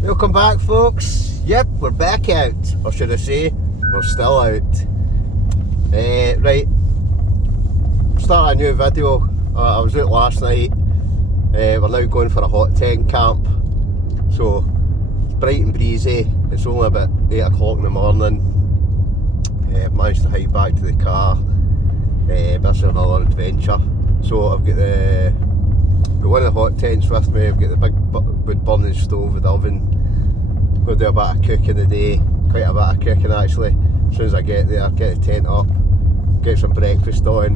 Welcome back, folks. Yep, we're back out, or should I say, we're still out. Right, start a new video. I was out last night. We're now going for a hot tent camp. So, it's bright and breezy. It's only about 8 o'clock in the morning. I've managed to hike back to the car. This is another adventure. So, I've got one of the hot tents with me. I've got the big wood burning stove with the oven. Going to do a bit of cooking today, quite a bit of cooking actually. As soon as I get there, get the tent up, get some breakfast on,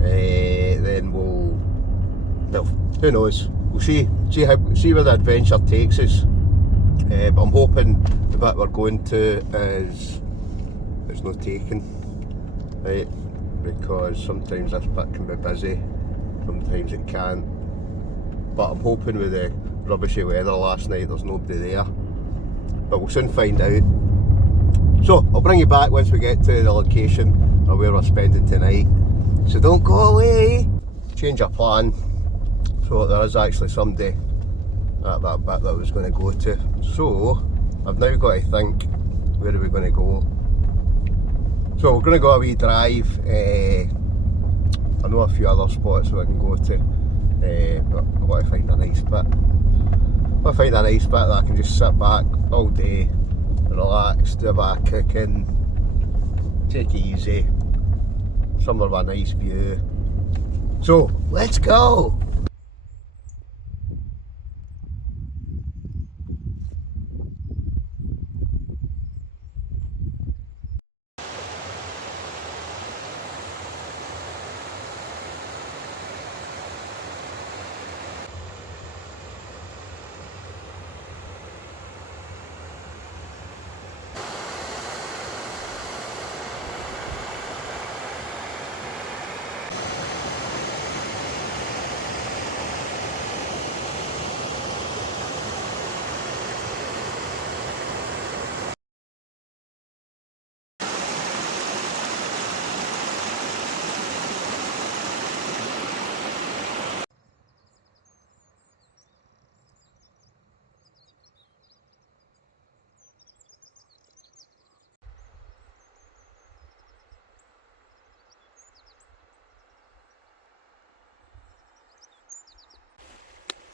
then well, who knows? We'll see where the adventure takes us. But I'm hoping the bit we're going to is not taken, right? Because sometimes this bit can be busy, sometimes it can't. But I'm hoping with the rubbishy weather last night there's nobody there. But we'll soon find out. So I'll bring you back once we get to the location or where we're spending tonight. So don't go away. Change our plan. So there is actually somebody at that bit that I was going to go to. So I've now got to think, where are we going to go? So we're going to go a wee drive. I know a few other spots that I can go to. But I want to find a nice bit. I find a nice bit that I can just sit back all day, relax, do a bit of cooking, take it easy, somewhere with a nice view. So, let's go!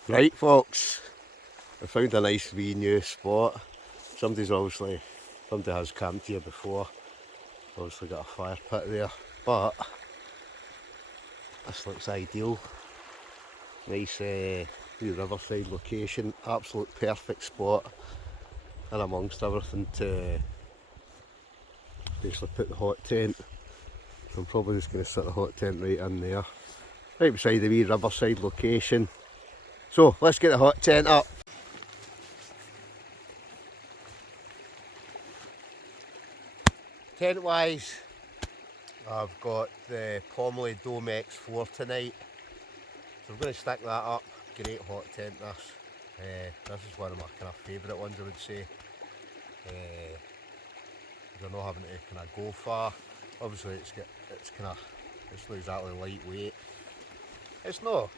Right folks, I found a nice wee new spot. Somebody has camped here before. Obviously got a fire pit there, but this looks ideal. Nice wee riverside location, absolute perfect spot and amongst everything to basically put the hot tent. So I'm probably just going to set the hot tent right in there, right beside the wee riverside location. So let's get the hot tent up. Tent wise, I've got the Pomoly Dome X4 tonight. So I'm going to stick that up. Great hot tent this. This is one of my kind of favourite ones I would say. You're not having to kind of go far. Obviously it's not exactly lightweight. It's not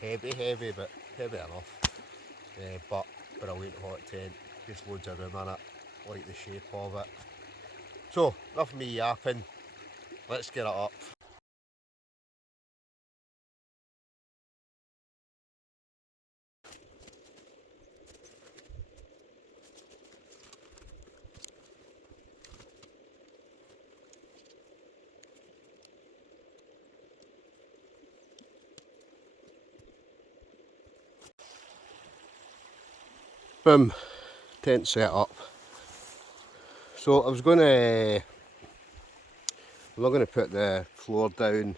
heavy, but heavy enough. But brilliant hot tent, just loads of room in it, like the shape of it. So, enough of me yapping, let's get it up. Boom, tent set up. So I'm not going to put the floor down,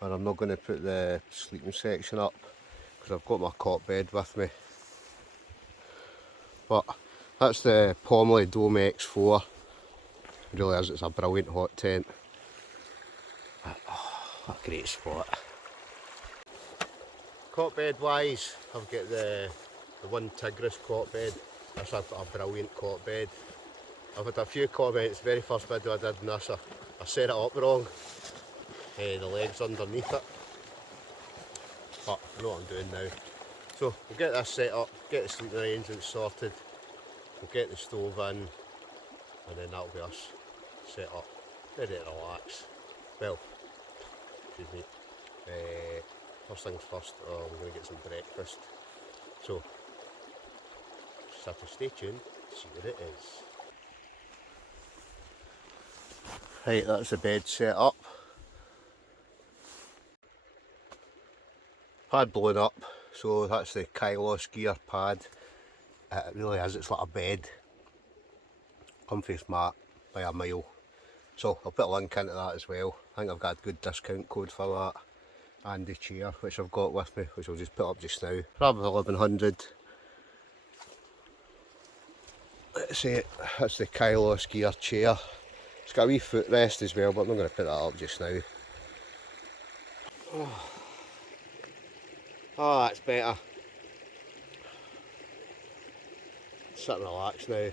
and I'm not going to put the sleeping section up because I've got my cot bed with me. But that's the Pomoly Dome X4. It really is, it's a brilliant hot tent. Oh, a great spot. Cot bed wise, I've got the one Tigris cot bed. That's a brilliant cot bed. I've had a few comments, very first video I did in this, I set it up wrong. The legs underneath it. But I know what I'm doing now. So we'll get this set up, get the sleeping arrangements sorted, we'll get the stove in, and then that'll be us set up, ready to relax. Well, excuse me, first things first, I'm going to get some breakfast. So, just have to stay tuned to see what it is. Right, that's the bed set up. Pad blown up, so that's the Kylos gear pad. It really is, it's like a bed. Comfiest mat by a mile. So I'll put a link into that as well. I think I've got a good discount code for that. And the chair which I've got with me, which I'll just put up just now. Probably 1100. Let's see, that's the Kylos gear chair. It's got a wee footrest as well, but I'm not going to put that up just now. Oh, that's better. Sit and relax now.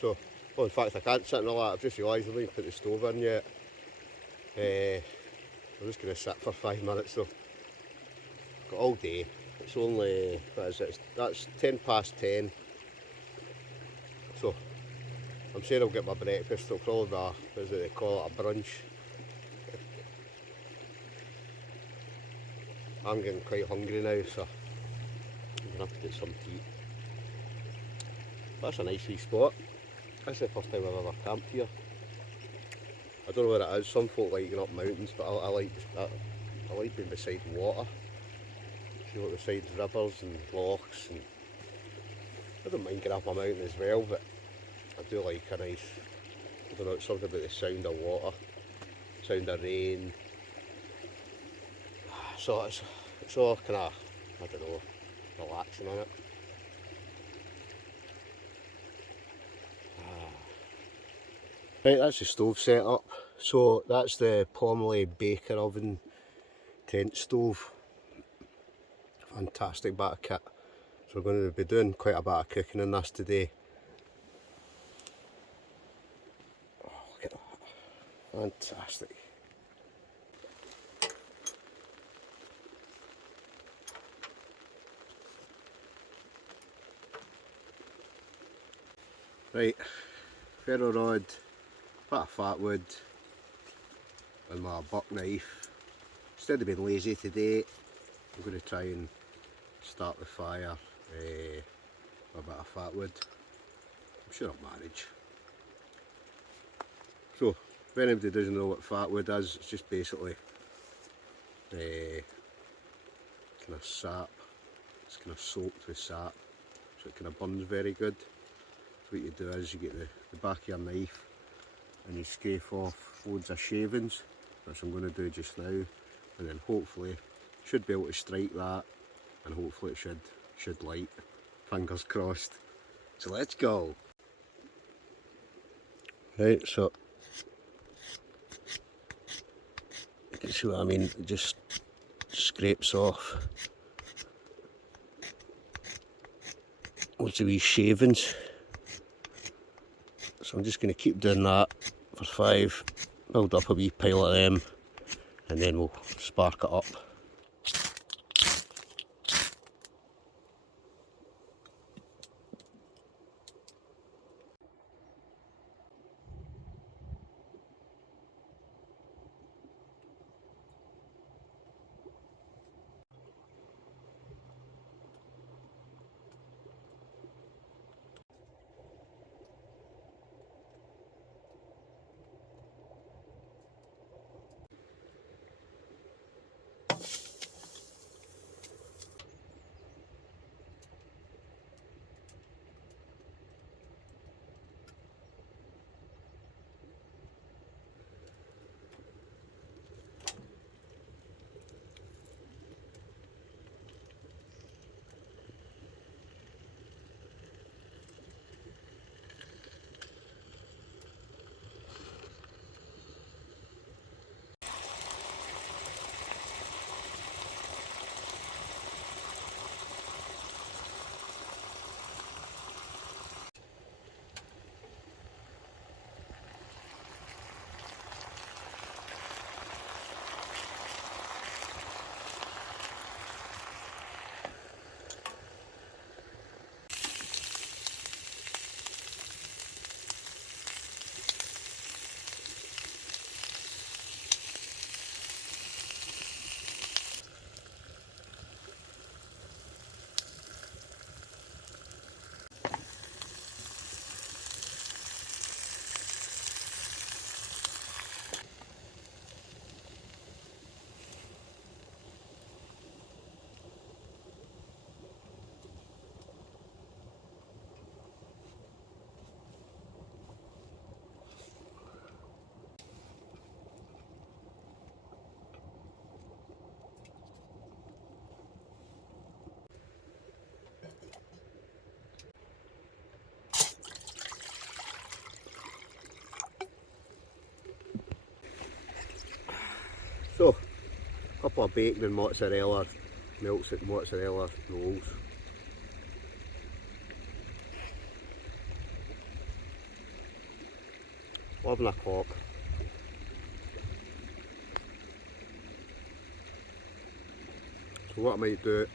So, well, in fact I can't sit and relax, I've just realised I didn't put the stove in yet. I'm just going to sit for 5 minutes though. Got all day. It's only, what is it, that's 10 past 10. So, I'm saying I'll get my breakfast, it'll probably be, what is it they call it, a brunch. I'm getting quite hungry now, so I'm going to have to get something to eat. That's a nice wee spot. That's the first time I've ever camped here. I don't know what it is, some folk like going up mountains, but I like being beside water. You know, beside rivers and lochs, and I don't mind getting up a mountain as well, but I do like a nice, I don't know, it's something about the sound of water, sound of rain. So it's all kind of, I don't know, relaxing on it. Right, that's the stove set up. So that's the Pomoly baker oven tent stove. Fantastic bit of kit. So we're going to be doing quite a bit of cooking in this today. Oh, look at that. Fantastic. Right, ferro rod, bit of fat wood, and my buck knife. Instead of being lazy today, I'm going to try and start the fire with a bit of fat wood. I'm sure I'll manage. So, if anybody doesn't know what fat wood is, it's just basically kind of sap. It's kind of soaked with sap, so it kind of burns very good. So what you do is you get the back of your knife and you scrape off loads of shavings, which I'm going to do just now, and then hopefully should be able to strike that, and hopefully it should light. Fingers crossed. So let's go. Right, so you can see what I mean, it just scrapes off loads of wee shavings. So I'm just going to keep doing that for 5, build up a wee pile of them, and then we'll spark it up. So, a couple of bacon and mozzarella, melted mozzarella rolls. £11 So what I might do,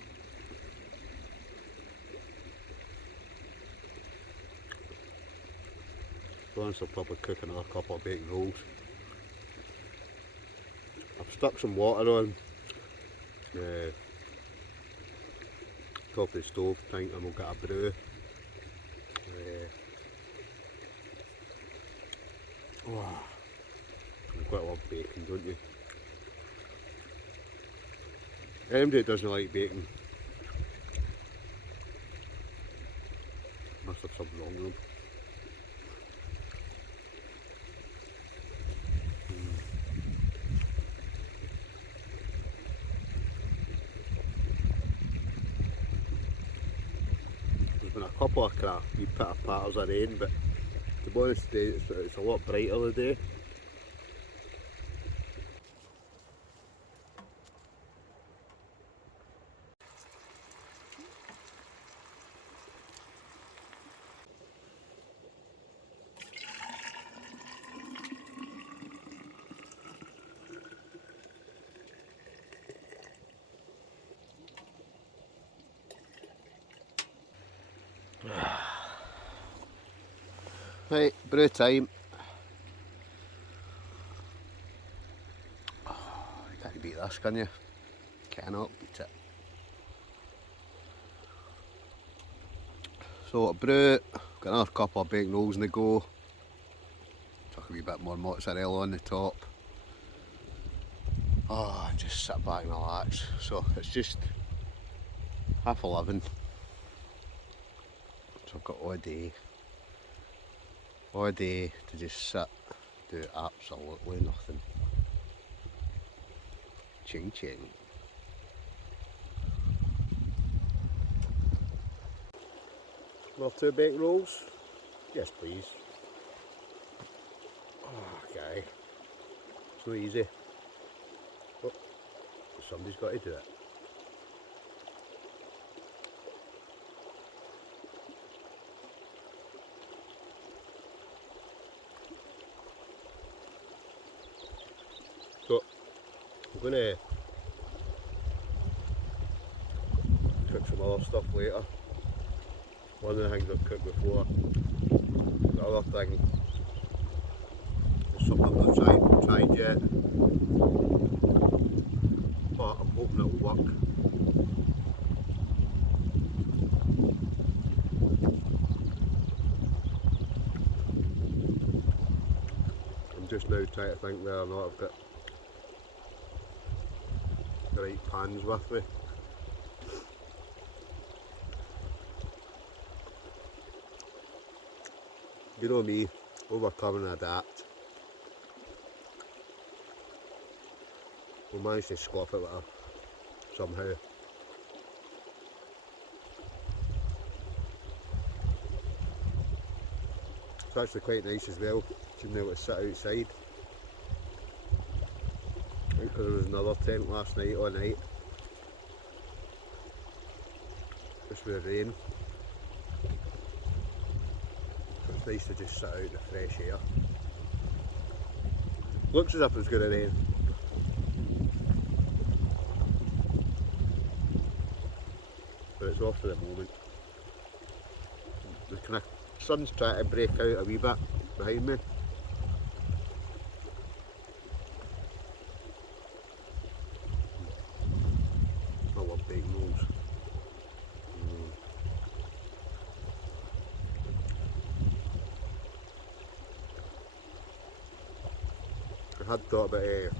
once I'll probably cook another couple of bacon rolls. I've stuck some water on top of the stove tank and we'll get a brew. You quite love bacon, don't you? Anybody that doesn't like bacon must have something wrong with them. There's been a couple of kind of wee pitter patters of rain, but to be honest today it's a lot brighter today. Right, brew time. You can't beat this, can you? Cannot beat it. So, brew, got another couple of bacon rolls in the go. Chuck a wee bit more mozzarella on the top. Oh, and just sit back and relax. So, it's just 11:30. So, I've got all day to just sit, do absolutely nothing. Ching ching. More 2 bacon rolls? Yes please. Oh, okay. So easy. Oh, somebody's got to do it. So, I'm going to cook some other stuff later. One of the things I've cooked before. The other thing is something I've not tried yet, but I'm hoping it'll work. I'm just now trying to think whether or not I've got the right pans with me. You know me, overcome and adapt. We'll manage to scoff it with her somehow. It's actually quite nice as well, being able to sit outside. I think there was another tent last night all night, just with the rain. It's nice to just sit out in the fresh air. Looks as if it's going to rain. But it's off for the moment. The kind of sun's trying to break out a wee bit behind me. I love bacon rolls. I had thought about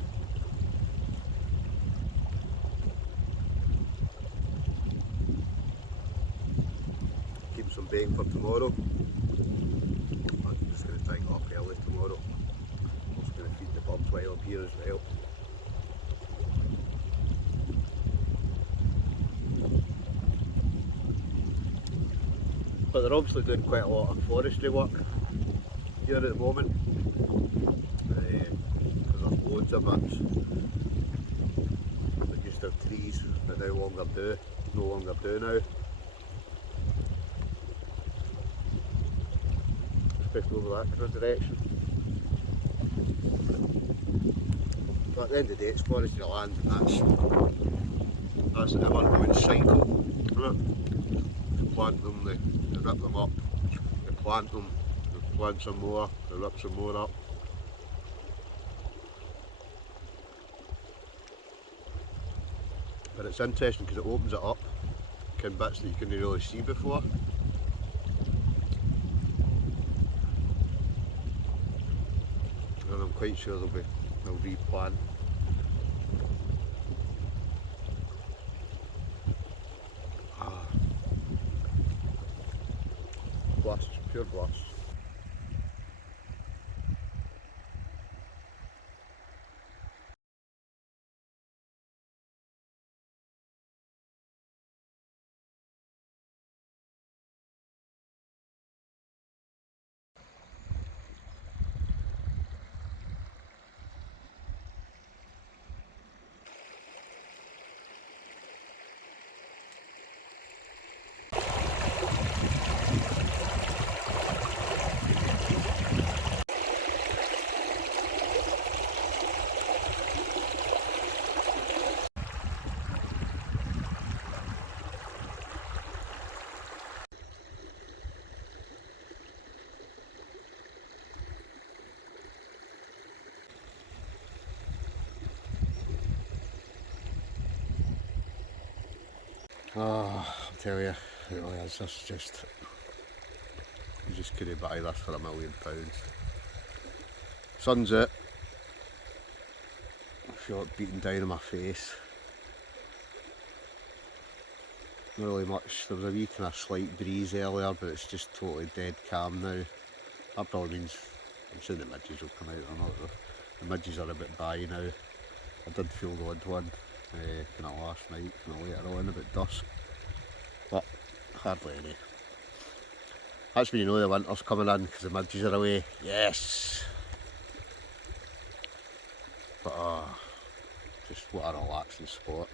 keeping some bacon for tomorrow. I'm just going to take it off early tomorrow. I'm just going to feed the birds while I'm here as well. But they're obviously doing quite a lot of forestry work here at the moment. Because there's loads of it. no longer do now. Especially over that kind of direction. But at the end of the day, explorers to the land, and that's an ever-going cycle. They plant them, they rip them up, they plant them, they plant some more, they rip some more up. But it's interesting because it opens it up, kind of bits that you couldn't really see before. And I'm quite sure they'll replant. Blast, pure blast. Oh, I'll tell you, it really is, this just, you just couldn't buy this for £1 million. Sun's out, I feel it beating down on my face. Not really much, there was a wee kind of slight breeze earlier, but it's just totally dead calm now. That probably means, I'm assuming the midges will come out or not. The midges are a bit bye now. I did feel the odd one kind of last night, kind of later on, about dusk, but hardly any. That's when you know the winter's coming in, because the midges are away. Yes! But just what a relaxing spot.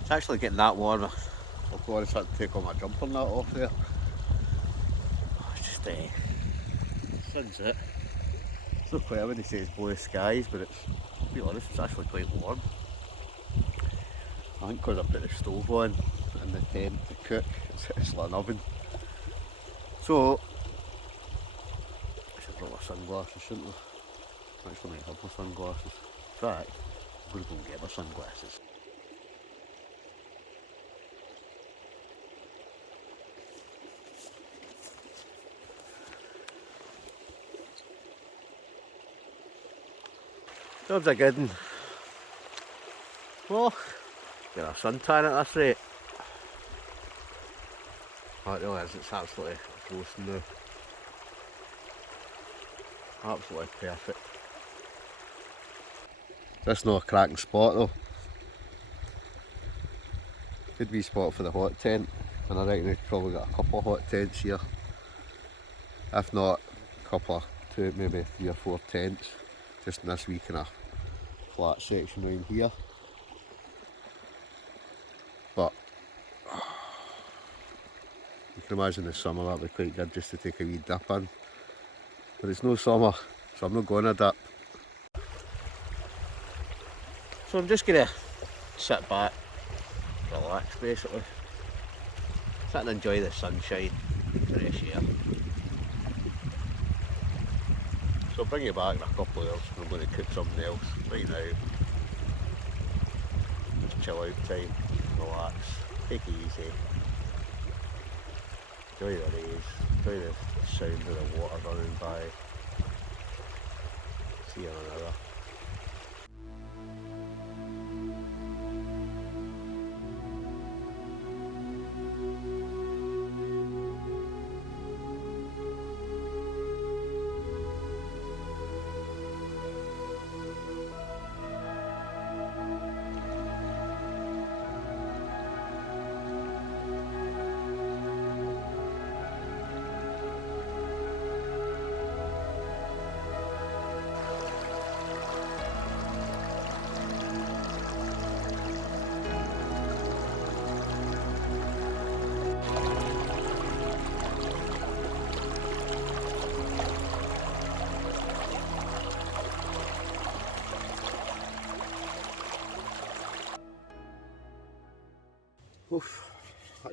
It's actually getting that warm. I've got to start to take all my jumper and that off there. Just sun's it. It's not quite, I wouldn't say it's blue skies, but it's, to be honest, it's actually quite warm. I think because I put the stove on in the tent to cook, it's like an oven. So, I should brought my sunglasses, shouldn't I? Actually might have my sunglasses. In fact, I'm going to go and get my sunglasses. Job's a good one. Well, get a suntan at this rate. Oh, it really is, it's absolutely roasting now. Absolutely perfect. This is not a cracking spot though. Good wee spot for the hot tent, and I reckon we've probably got a couple of hot tents here. If not, a couple of, two, maybe 3 or 4 tents, just in this wee kind of flat section around here. But you can imagine the summer that would be quite good just to take a wee dip in. But it's no summer, so I'm not going to dip. So I'm just going to sit back, relax basically. Sit and enjoy the sunshine, fresh air. So I'll bring you back in a couple of hours and I'm going to cook something else right now. Just chill out time, relax, take it easy. Enjoy the rays, enjoy the sound of the water running by. See you in an hour.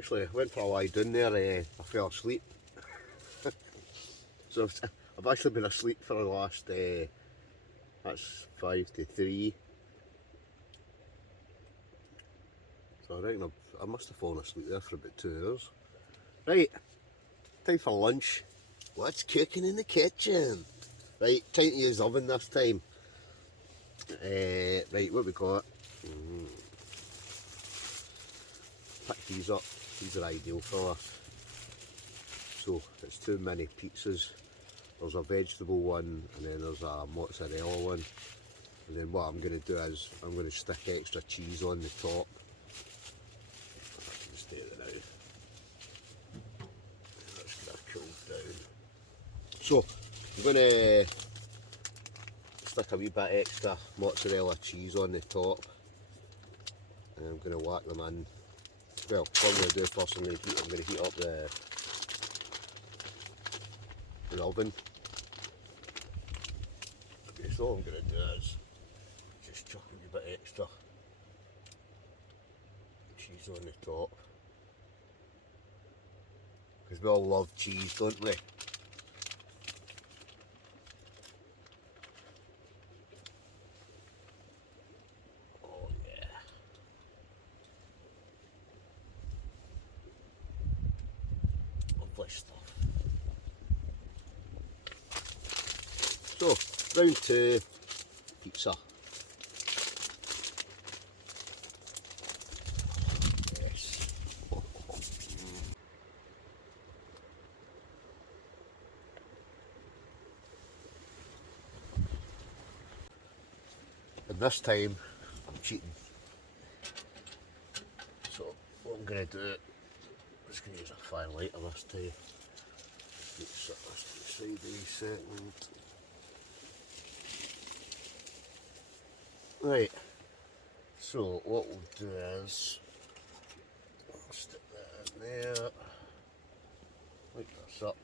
Actually, I went for a lie down there, I fell asleep. So I've actually been asleep for the last, that's 5 to 3. So I reckon I must have fallen asleep there for about 2 hours. Right, time for lunch. What's cooking in the kitchen? Right, time to use the oven this time. Right, what we got? Pick these up, these are ideal for us. So it's 2 mini pizzas. There's a vegetable one and then there's a mozzarella one. And then what I'm going to do is I'm going to stick extra cheese on the top. Just do it now. That's going to cool down. So I'm going to stick a wee bit extra mozzarella cheese on the top. And I'm going to whack them in. Well, what I'm going to do first, I'm going to heat up the oven. Okay, so all I'm going to do is just chuck a wee bit extra cheese on the top. Because we all love cheese, don't we? Oh yeah. Lovely stuff. So, round to pizza. Yes. And this time, I'm cheating. So, what I'm going to do, I'm just going to use a firelighter this time. Let's set this to the side a second. Right, so what we'll do is, I'll stick that in there, light this up.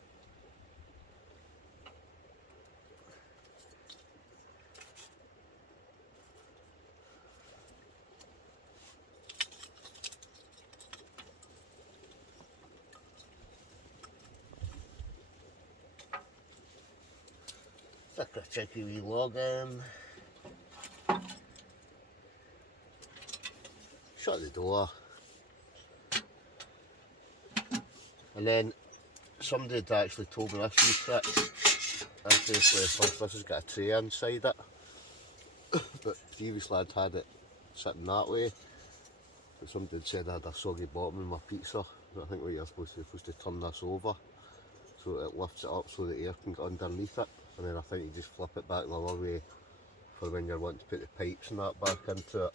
Stick a cheeky wee log in. Shut the door. And then somebody had actually told me this wee trick. This basically, first this has got a tray inside it. But previously I'd had it sitting that way. But somebody had said I had a soggy bottom in my pizza. But I think what you're supposed to turn this over so it lifts it up so the air can get underneath it. And then I think you just flip it back the other way for when you're wanting to put the pipes and that back into it.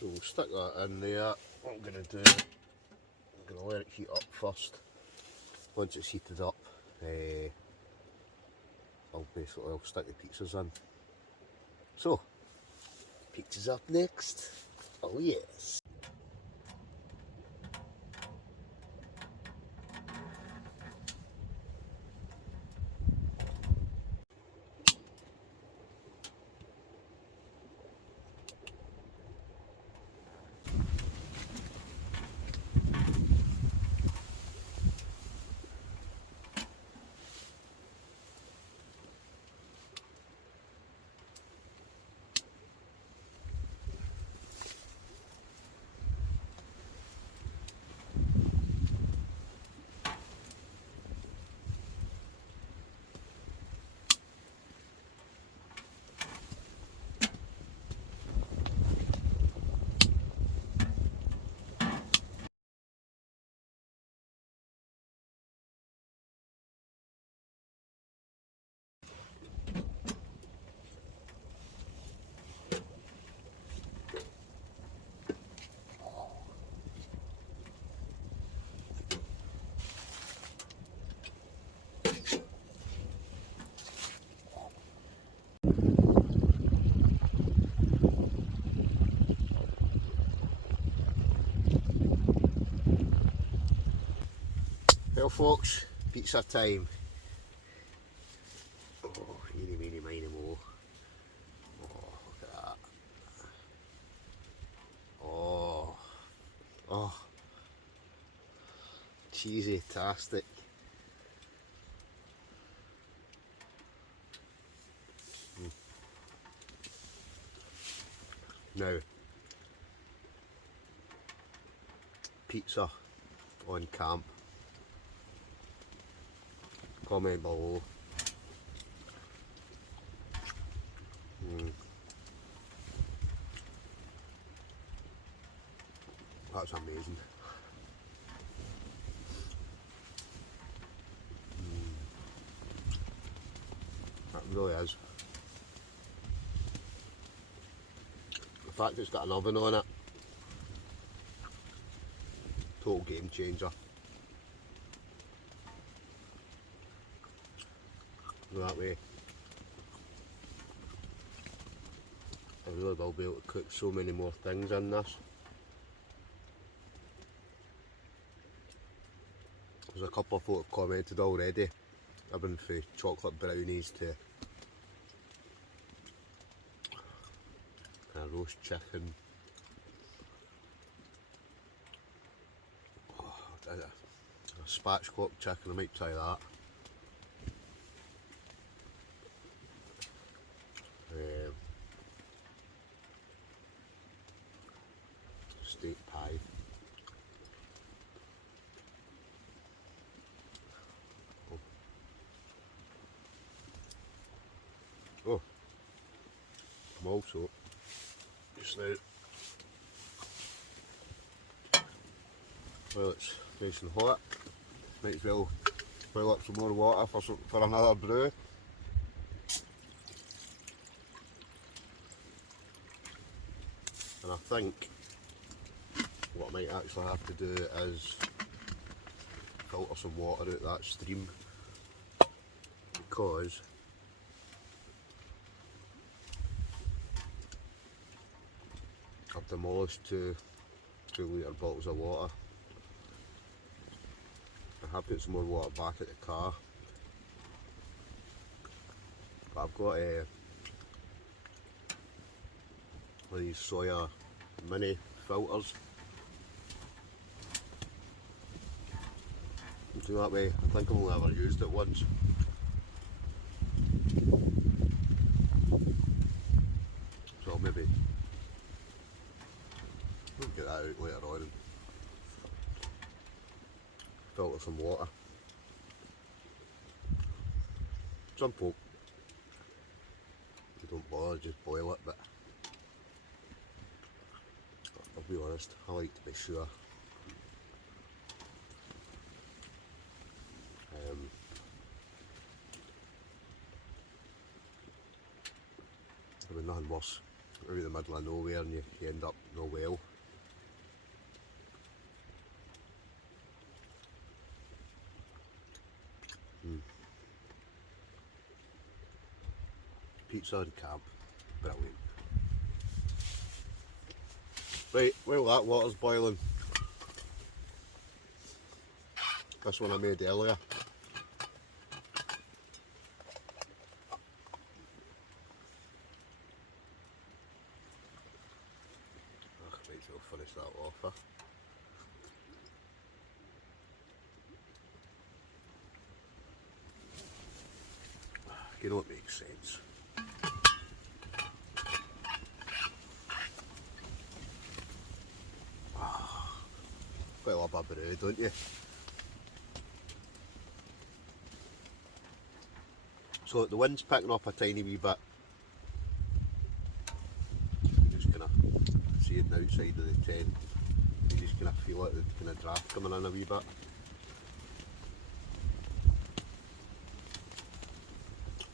So we'll stick that in there. What I'm going to do, I'm going to let it heat up first. Once it's heated up, I'll stick the pizzas in. So, pizzas up next. Oh yes. Well folks, pizza time. Oh, eeny, meeny, miny, mo. Oh, look at that. Oh, Oh, cheesy-tastic. Now, pizza on camp. Comment below. That's amazing. That really is. The fact it's got an oven on it, total game changer. That way, I really will be able to cook so many more things in this. There's a couple of folk have commented already. I've been from chocolate brownies to roast chicken. Oh, a spatchcock chicken, I might try that. Steak pie. Oh, I'm also just now, well, it's nice and hot, might as well boil up some more water for another brew. And I think what I might actually have to do is filter some water out that stream, because I've demolished two 2-litre bottles of water. I have put some more water back at the car, but I've got one of these soya mini filters. So that way, I think I've only ever used it once. So I'll maybe get that out later on and filter some water. Some folk, they don't bother, just boil it, but I'll be honest, I like to be sure. I mean, nothing worse. Out in the middle of nowhere and you end up no well. Pizza on camp, brilliant. Right, while that water's boiling, this one I made earlier. Might as well finish that off. You know, it makes sense. Quite love a brew, don't you? So the wind's picking up a tiny wee bit. Just kind of seeing the outside of the tent. You just kind of feel it, the kind of draft coming in a wee bit.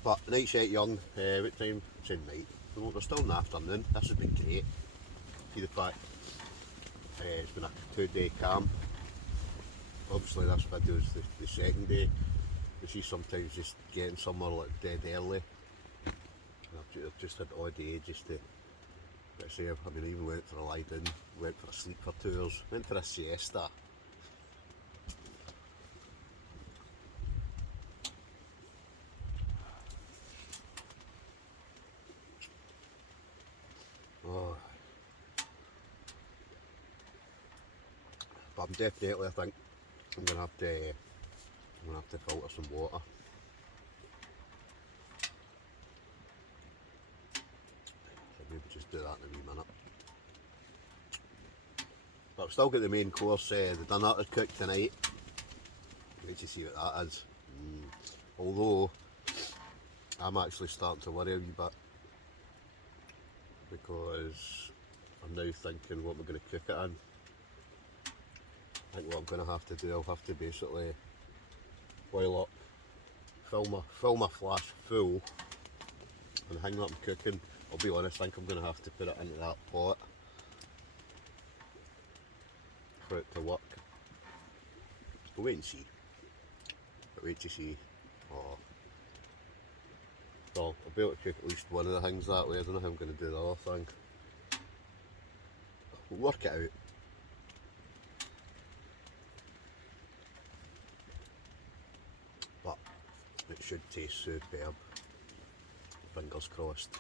But the night's yet young. What time? It's in night. We're still in the afternoon. This has been great. See the fact it's been a 2-day camp. Obviously this video is the second day. You see sometimes just getting somewhere like dead early. I've just had all day just to, let's say, I mean, I even went for a lie down, went for a sleep for 2 hours, went for a siesta. Oh. But I'm definitely, I think I'm gonna have to filter some water. So maybe just do that in a wee minute. But I've still got the main course, the dinner to cook tonight. Wait to see what that is. Although I'm actually starting to worry a wee bit, because I'm now thinking what we're going to cook it in. I think what I'm going to have to do, I'll have to basically boil up, fill my flask full and hang up cooking. I'll be honest, I think I'm going to have to put it into that pot for it to work. We'll wait and see. But wait to see. Oh. Well, I'll be able to cook at least one of the things that way. I don't know how I'm going to do the other thing. We'll work it out. But it should taste superb. Fingers crossed.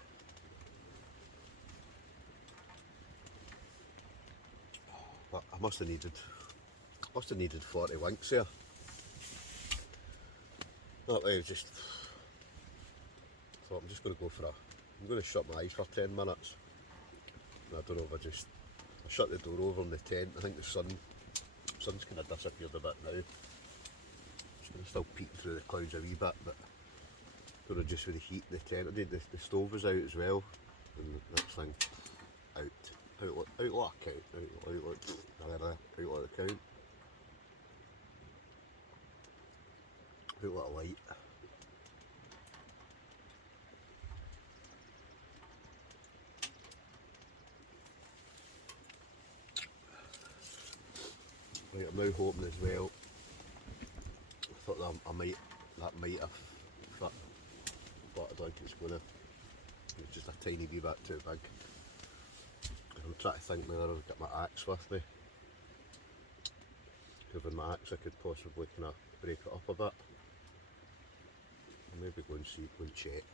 But I must have needed 40 winks here. That way, just thought I'm just going to go for I'm going to shut my eyes for 10 minutes. And I don't know if I shut the door over in the tent. I think the sun's kind of disappeared a bit now. It's going to still peek through the clouds a wee bit, but going to just with the heat in the tent. I did the stove was out as well, and the next thing out like a count, out like the count, out like a light. Right, I'm now hoping as well. I thought that might have fit, but I think it's just a tiny wee bit too big. I'm trying to think whether I've got my axe with me. Because with my axe I could possibly kind of break it up a bit. Maybe go and check.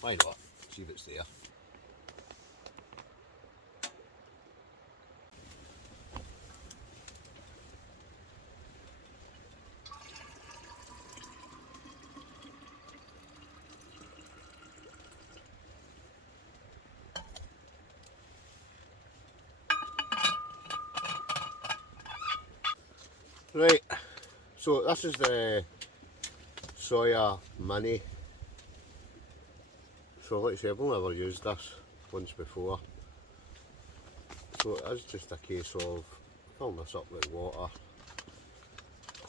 Why not? See if it's there. Right, so this is the soya mini. So like I say, I've only ever used this once before. So it is just a case of filling this up with water,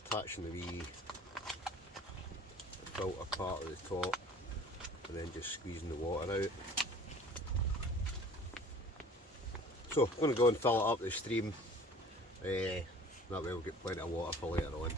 attaching the wee filter part at the top, and then just squeezing the water out. So I'm going to go and fill it up the stream. That way we'll get plenty of water for later on.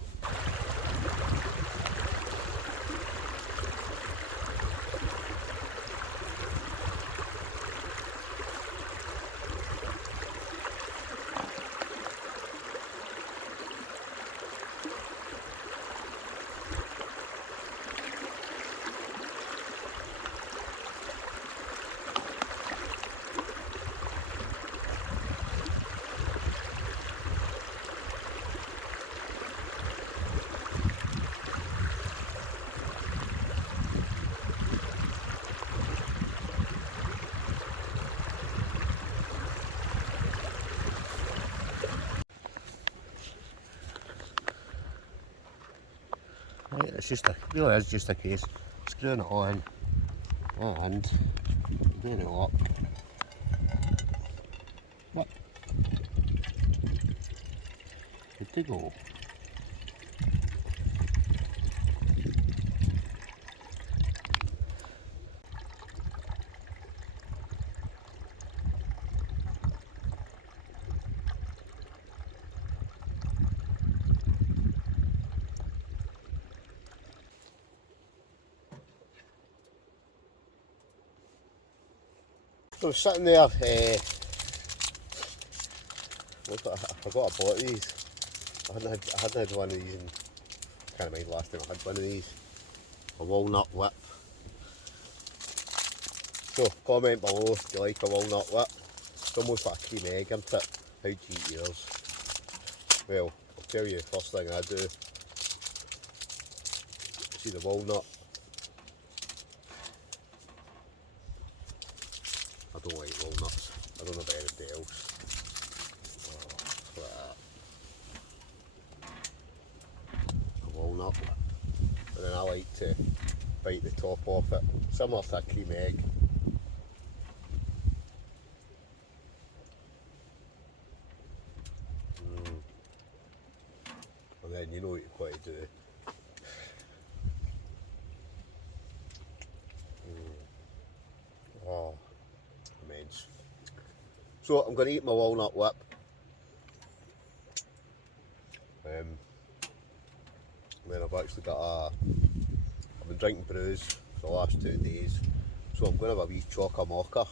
Right, it's really is just a case screwing it on and doing it up. But good to go. So I was sitting there, I forgot I bought these. I hadn't had one of these in, I can't remember last time I had one of these. A walnut whip. So comment below, do you like a walnut whip? It's almost like a cream egg, isn't it? How do you eat yours? Well, I'll tell you, first thing I do, see the walnut. I don't like walnuts. I don't know about anybody else. Oh, like that. A walnut. And then I like to bite the top off it, similar to a cream egg. And then you know what you've got to do. Oh, immense. So I'm going to eat my walnut whip. And then I've actually got I've been drinking brews for the last 2 days, so I'm going to have a wee chocker mocha.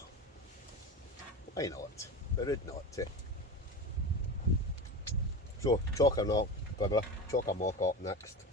Why not? They're rude not to. So chocker mocha up next.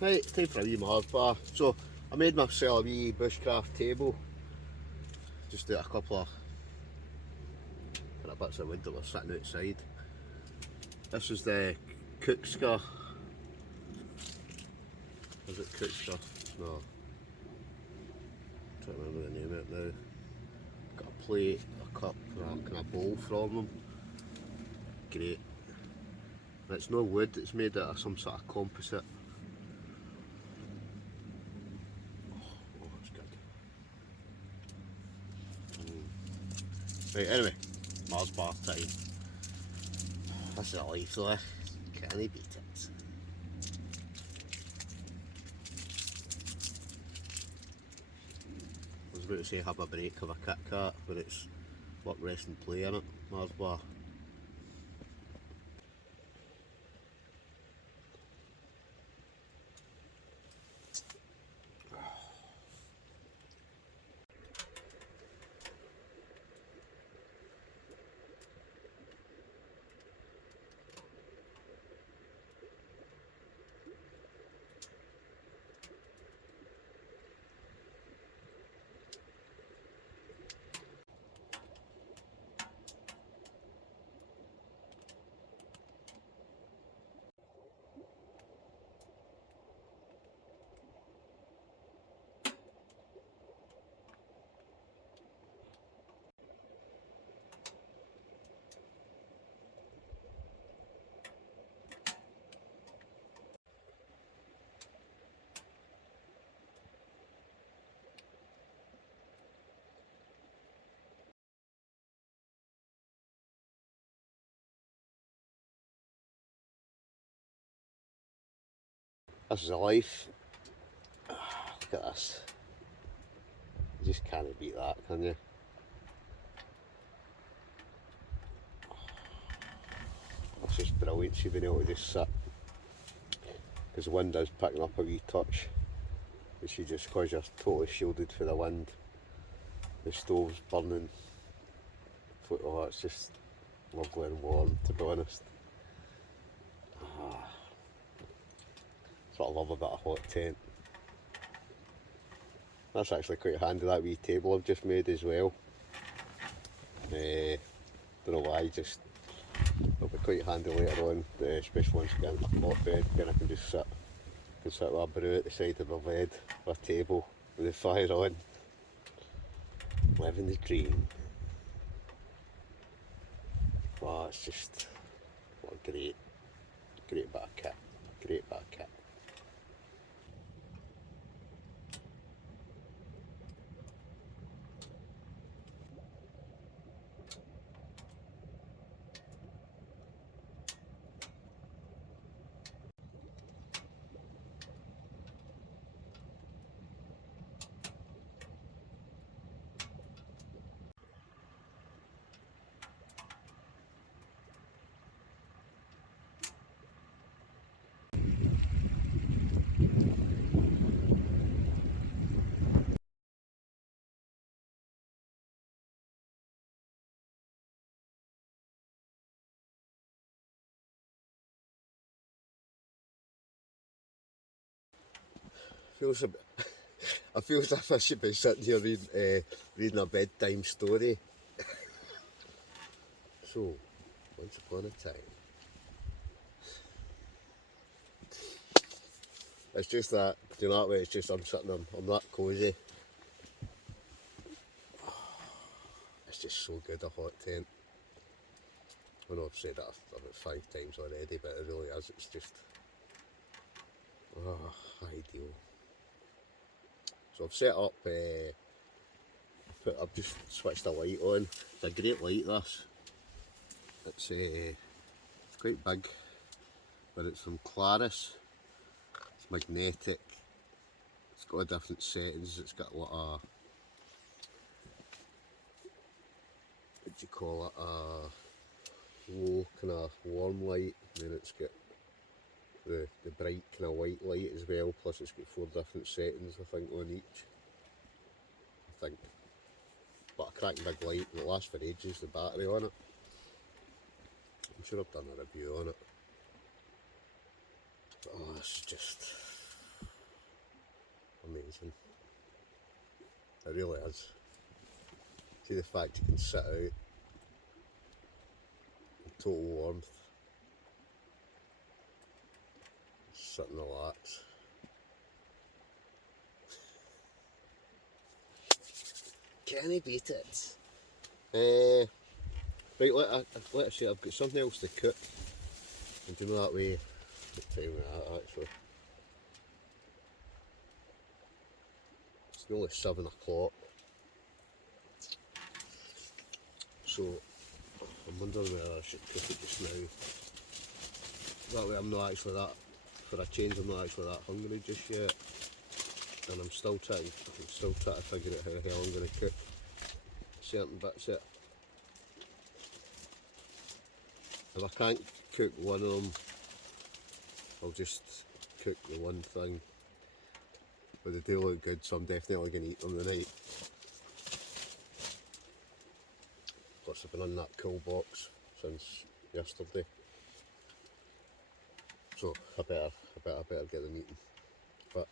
Right, it's time for a wee Mars bar. So I made myself a wee bushcraft table. Just out a couple of bits of wood that were sitting outside. This is the cookset. Is it cookset? No. I'm trying to remember the name of it now. Got a plate, a cup, and a kind of bowl from them. Great. And it's no wood, it's made out of some sort of composite. Oh, that's good. Right, anyway, Mars bar time. This is a life though, can I beat it? I was about to say have a break of a Kit Kat, but it's work, rest and play in it, Mars bar. This is a life. Look at this. You just can't beat that, can you? That's just brilliant, she's been able to just sit. Because the wind is picking up a wee touch. But she just, because you're totally shielded for the wind. The stove's burning. Oh, it's just lovely and warm, to be honest. That's what I love about a hot tent. That's actually quite handy, that wee table I've just made as well. Don't know why, just it'll be quite handy later on, especially once I get into my hot bed. Then I can just sit with a brew at the side of my bed, with a table, with the fire on, living the dream. Wow, it's just, what a great bit of kit, great bit of kit. feels a bit, I feel as if I should be sitting here reading a bedtime story. So, once upon a time. It's just that, do you know that way, it's just I'm sitting, I'm that cosy. It's just so good, a hot tent. I know I've said that about 5 times already, but it really is, it's just, ideal. So I've set up, I've just switched the light on. It's a great light, this. It's quite big, but it's from Claris. It's magnetic. It's got different settings. It's got a lot of, what do you call it, a low kind of warm light, and then it's got the bright kind of white light as well, plus it's got 4 different settings I think on each. I think. But a cracking big light, and it lasts for ages, the battery on it. I'm sure I've done a review on it. But, oh, it's just amazing. It really is. See the fact you can sit out in total warmth, sit and relax. Can he beat it? Right, let us say I've got something else to cook. And do you know that way? What time is that actually? It's nearly 7 o'clock. So I'm wondering whether I should cook it just now. That way I'm not actually that, for a change I'm not actually that hungry just yet. And I'm still trying to figure out how the hell I'm going to cook certain bits of it. If I can't cook one of them, I'll just cook the one thing. But they do look good, so I'm definitely going to eat them tonight. Plus I've been on that cool box since yesterday. So I better get them eaten. But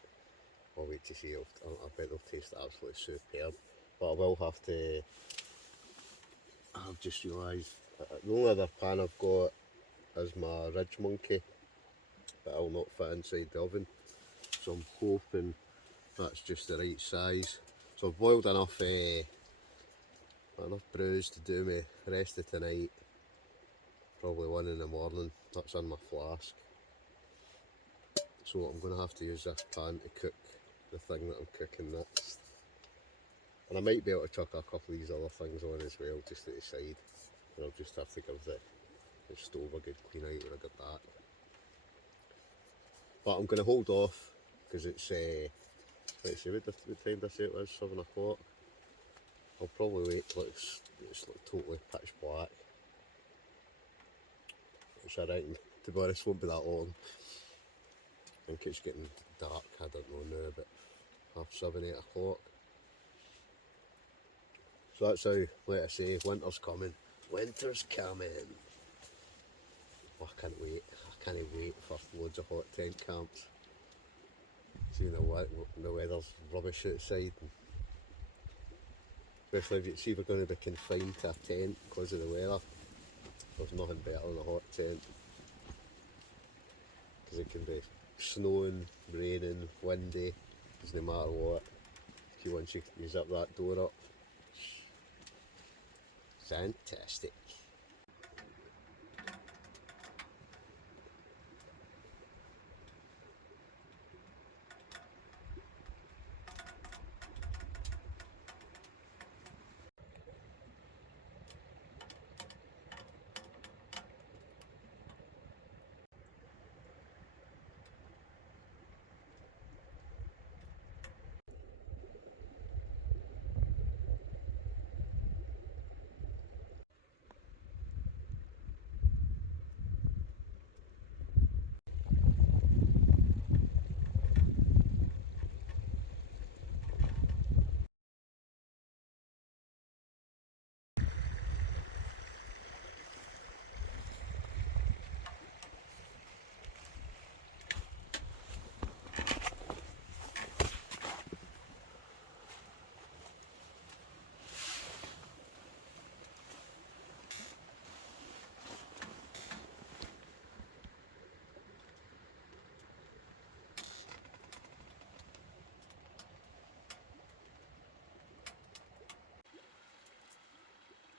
I'll wait to see. I bet they'll taste absolutely superb. But I will have to. I've just realised the only other pan I've got is my Ridge Monkey, but it'll not fit inside the oven. So I'm hoping that's just the right size. So I've boiled enough brews to do me the rest of tonight. Probably 1 in the morning. That's in my flask. So I'm going to have to use this pan to cook the thing that I'm cooking next. And I might be able to chuck a couple of these other things on as well, just at the side. And I'll just have to give the stove a good clean out when I get back. But I'm going to hold off, because it's, let's see, what time did I say it was? 7 o'clock. I'll probably wait till it's like totally pitch black. Which I reckon, to be honest, won't be that long. I think it's getting dark, I don't know now, about 7, 8 o'clock. So that's how, like I say, winter's coming. Winter's coming. Oh, I can't wait. I can't wait for loads of hot tent camps. Seeing the weather's rubbish outside. Especially if we're going to be confined to a tent because of the weather. There's nothing better than a hot tent. Because it can be snowing, raining, windy. Doesn't matter what. Once you zip that door up. Fantastic.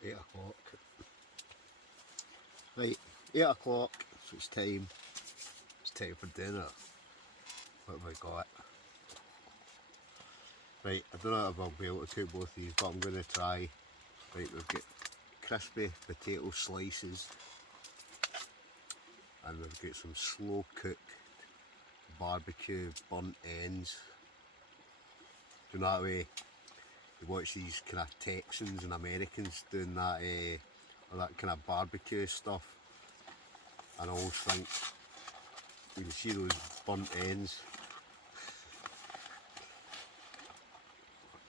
8 o'clock. Right, 8 o'clock, so it's time for dinner. What have I got? Right, I don't know if I'll be able to cook both of these, but I'm going to try. Right, we've got crispy potato slices, and we've got some slow cooked barbecue burnt ends. You know that way you watch these kind of Texans and Americans doing that, or that kind of barbecue stuff, and I always think when you see those burnt ends,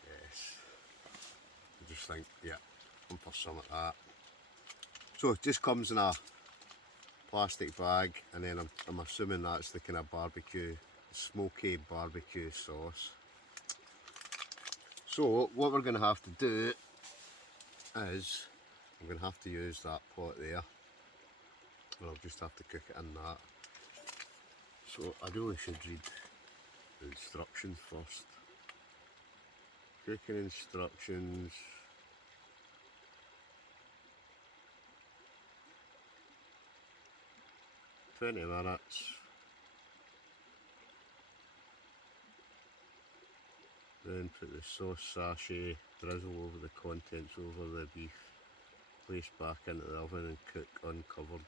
yes, I just think, yeah, I'm for some of that. So it just comes in a plastic bag, and then I'm assuming that's the kind of barbecue, smoky barbecue sauce. So what we're going to have to do is, I'm going to have to use that pot there, and I'll just have to cook it in that. So I really should read the instructions first. Cooking instructions. "20 minutes. Then put the sauce sachet, drizzle over the contents over the beef. Place back into the oven and cook uncovered."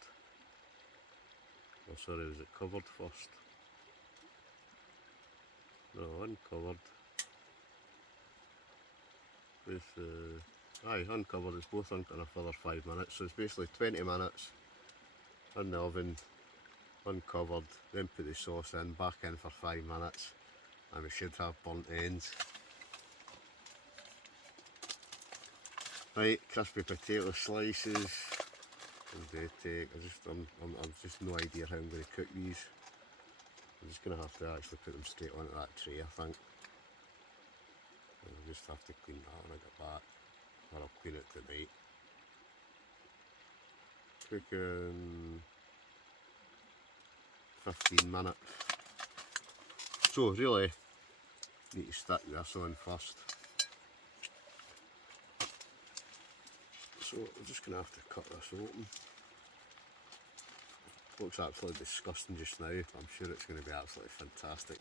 Oh sorry, was it covered first? No, uncovered. Aye, uncovered, it's both on a further 5 minutes, so it's basically 20 minutes in the oven, uncovered, then put the sauce in, back in for 5 minutes, and we should have burnt ends. Right, crispy potato slices. I've just no idea how I'm going to cook these. I'm just going to have to actually put them straight onto that tray, I think. I'll just have to clean that when I get back, or I'll clean it tonight. Cooking 15 minutes. So really, need to stick this on first. So I'm just going to have to cut this open. Looks absolutely disgusting just now, but I'm sure it's going to be absolutely fantastic.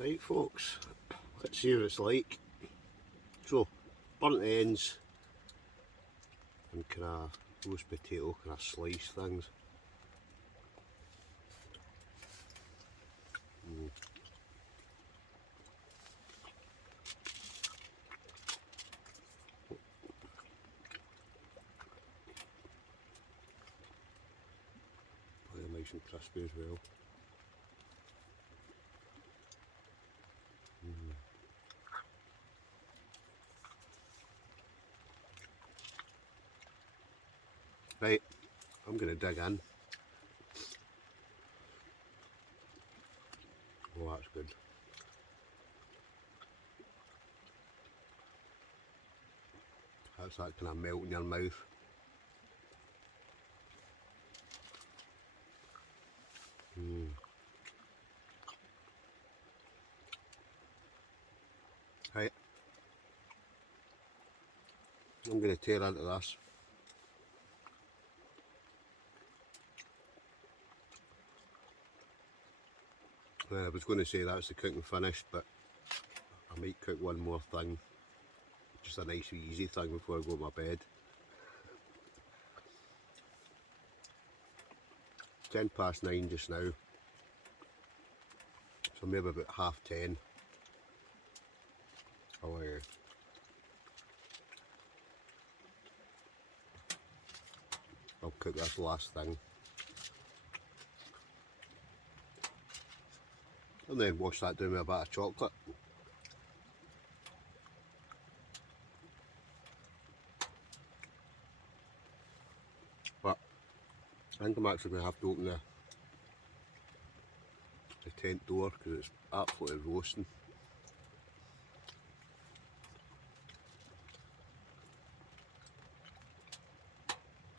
Right folks, let's see what it's like. So, burnt ends and kind of roast potato kind of slice things. They're nice and crispy as well. Right, I'm going to dig in. Oh, that's good. That's that kind of melt in your mouth. Right, I'm going to tear into this. I was going to say that's the cooking finished, but I might cook one more thing. Just a nice easy thing before I go to my bed. 9:10 just now. So maybe about 10:30. I'll cook this last thing. And then wash that down with a bit of chocolate. But I think I'm actually going to have to open the tent door because it's absolutely roasting.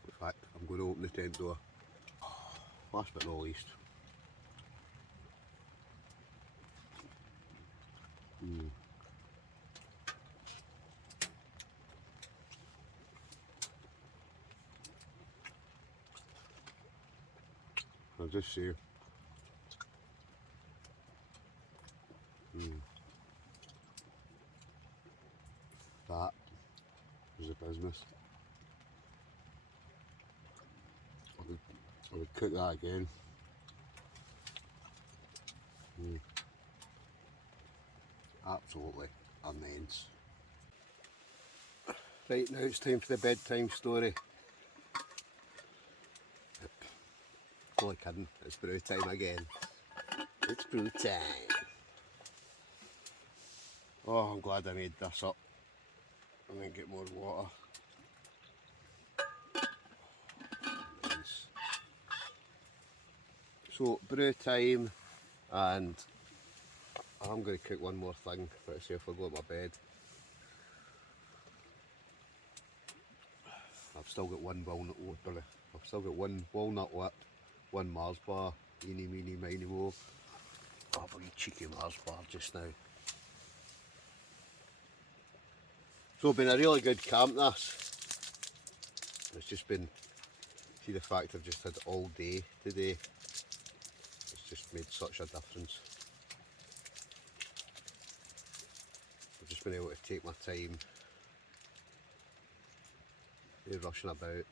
In fact, I'm going to open the tent door. Last but not least. I'll just say, that was the business. I would cook that again. Absolutely immense. Right, now it's time for the bedtime story. Only kidding, it's brew time again. It's brew time. Oh, I'm glad I made this up. I'm going to get more water. Nice. So, brew time, and I'm going to cook one more thing for myself before I go to my bed. I've still got one walnut whip, I've still got one walnut whip, one Mars bar, eeny meeny miny mo. Oh, a wee cheeky Mars bar just now. So it's been a really good camp this. It's just been, see the fact I've just had all day today, it's just made such a difference. I've just been able to take my time, no rushing about.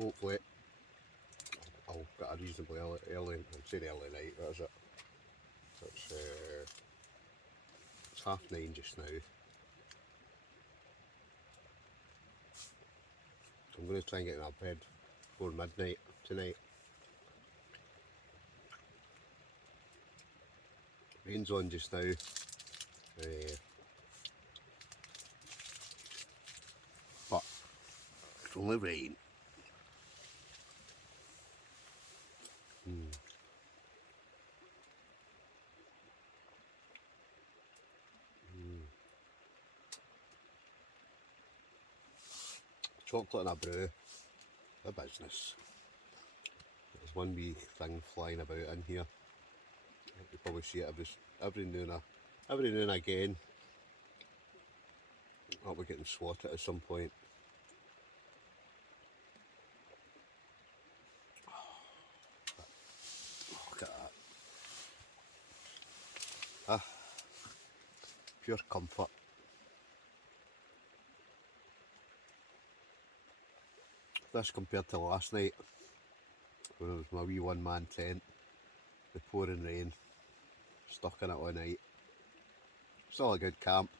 Hopefully I'll get a reasonably early, I'm saying early night, what is it? So it's 9:30 just now. So I'm going to try and get in my bed before midnight tonight. Rain's on just now. But it's only rain. Chocolate and a brew, the business. There's one wee thing flying about in here. You probably see it every now and again. I'll be getting swatted at some point. pure comfort. This compared to last night, when it was my wee one-man tent, the pouring rain, stuck in it all night. Still a good camp,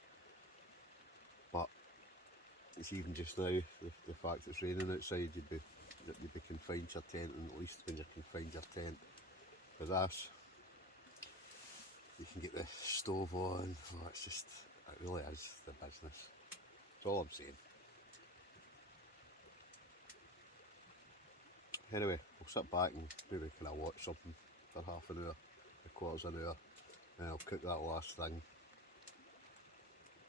but it's even just now, the fact it's raining outside, you'd be confined to your tent, and at least when you're confined to your tent, with this, you can get the stove on. Oh, it's just, it really is the business. That's all I'm saying. Anyway, I'll sit back and maybe kind of watch something for half an hour, quarters of an hour, and I'll cook that last thing,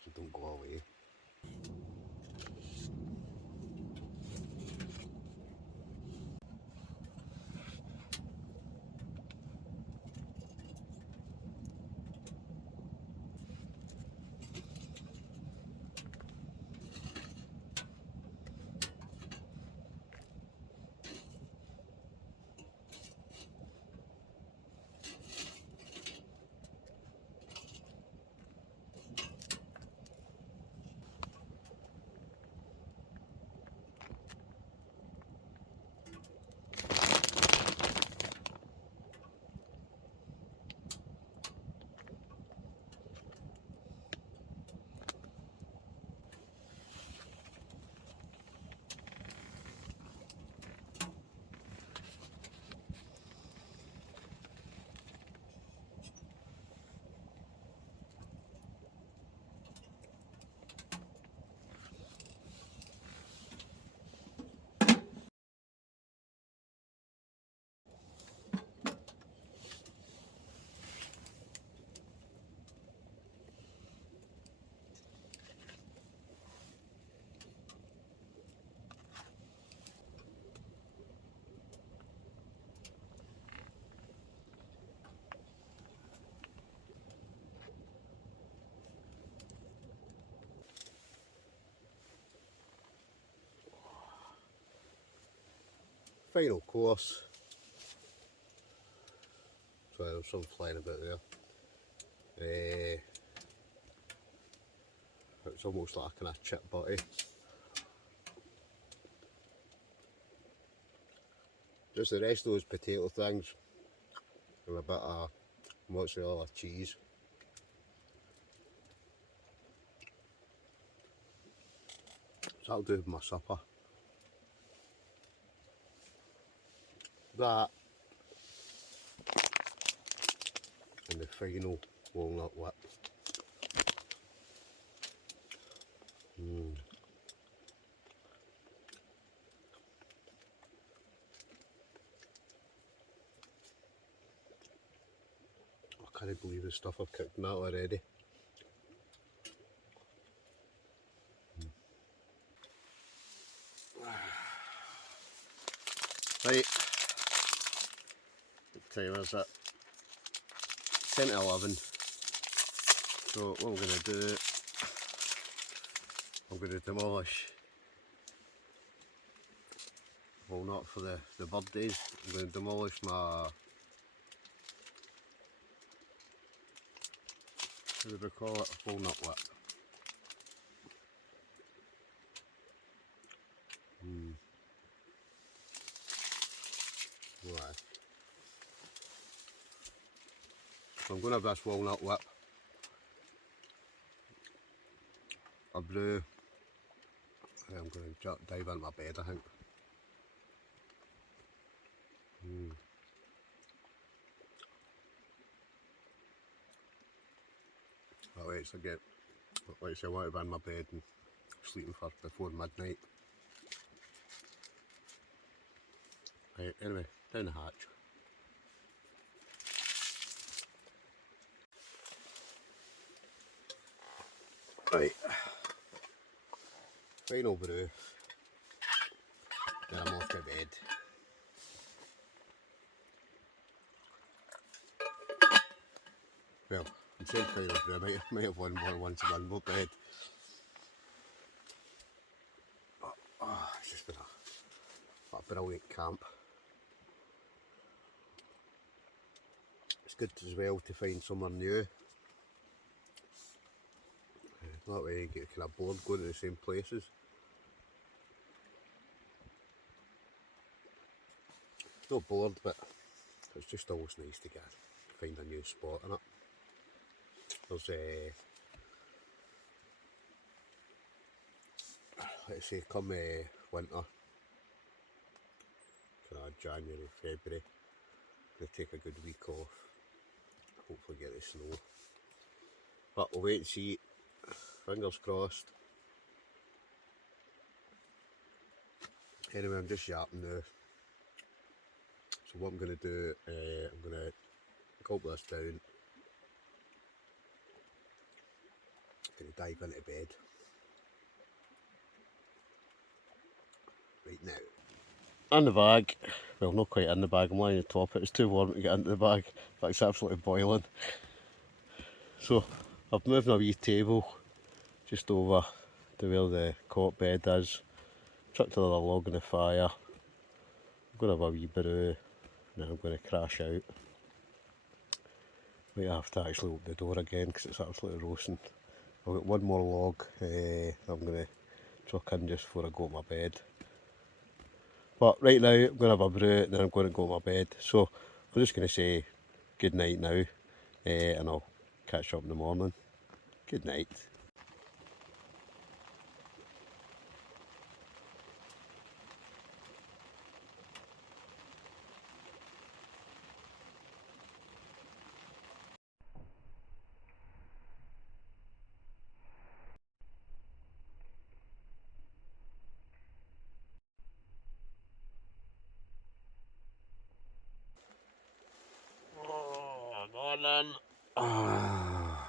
so don't go away. Final course. So there's some flying about there. It's almost like a kind of chip butty. Just the rest of those potato things and a bit of mozzarella cheese. So that'll do my supper. That and the final walnut whip. I can't believe the stuff I've cooked in that already. Right, what time is it? 10 to 11. So what I'm going to do, I'm going to demolish walnut for the birthdays. I'm going to demolish my, what do we call it, walnut whip. Right. So I'm going to have this walnut whip, a brew. I'm going to dive into my bed, I think. That way it's again, like I say, I want to be in my bed and sleeping for before midnight. Right, anyway, down the hatch. Right, final brew, then I'm off to bed. Well, I'm saying final brew, I might have one more once I'm in my bed. But, it's just been a brilliant camp. It's good as well to find somewhere new. That way you get kind of bored going to the same places. Not bored, but it's just always nice to find a new spot in it. There's let's say come winter, kind of January, February, I'm going to take a good week off, hopefully get the snow. But we'll wait and see, fingers crossed. Anyway, I'm just yapping now. So what I'm going to do, I'm going to gulp this down. I'm going to dive into bed. Right now. In the bag, well not quite in the bag, I'm lying on top, it's too warm to get into the bag, but it's absolutely boiling. So I've moved my wee table just over to where the cot bed is, chucked another log in the fire, I'm going to have a wee brew, and then I'm going to crash out. Might have to actually open the door again because it's absolutely roasting. I've got one more log I'm going to chuck in just before I go to my bed. But right now I'm going to have a brew and then I'm going to go to my bed. So I'm just going to say good night now and I'll catch up in the morning. Good night. Oh, morning. Oh,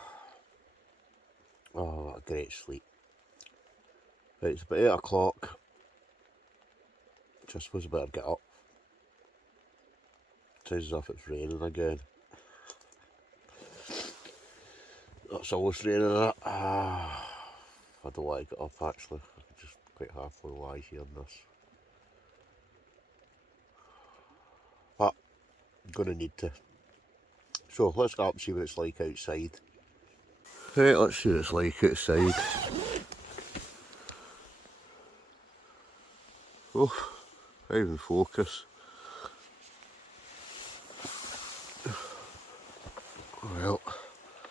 what a great sleep. Right, it's about 8 o'clock. Just suppose I better get up. Sounds as if it's raining again. It's always raining in it. I don't want to get up actually. I could just quite happily lie here in this. But I'm going to need to. So let's go up and see what it's like outside. Right, let's see what it's like outside. Oh, I even focus. Well,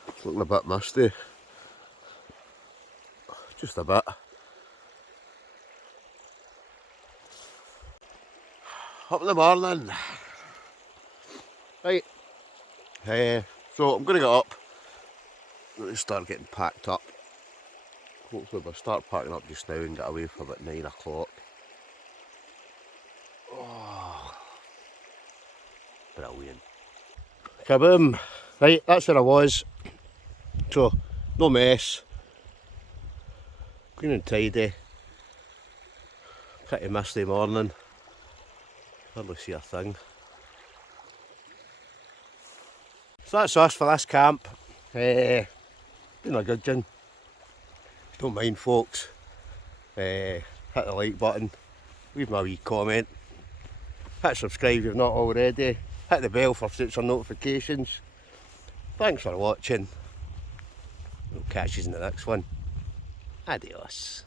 it's looking a bit misty. Just a bit. Up in the morning. Right. So I'm going to get up. I'm going to start getting packed up. Hopefully we'll start packing up just now and get away for about 9 o'clock. Oh, brilliant. Kaboom. Right, that's where I was. So, no mess. Clean and tidy. Pretty misty morning. Hardly see a thing. So that's us for this camp. Been a good one. Don't mind folks. Hit the like button. Leave me a wee comment. Hit subscribe if you're not already. Hit the bell for future notifications. Thanks for watching. We'll catch you in the next one. Adios.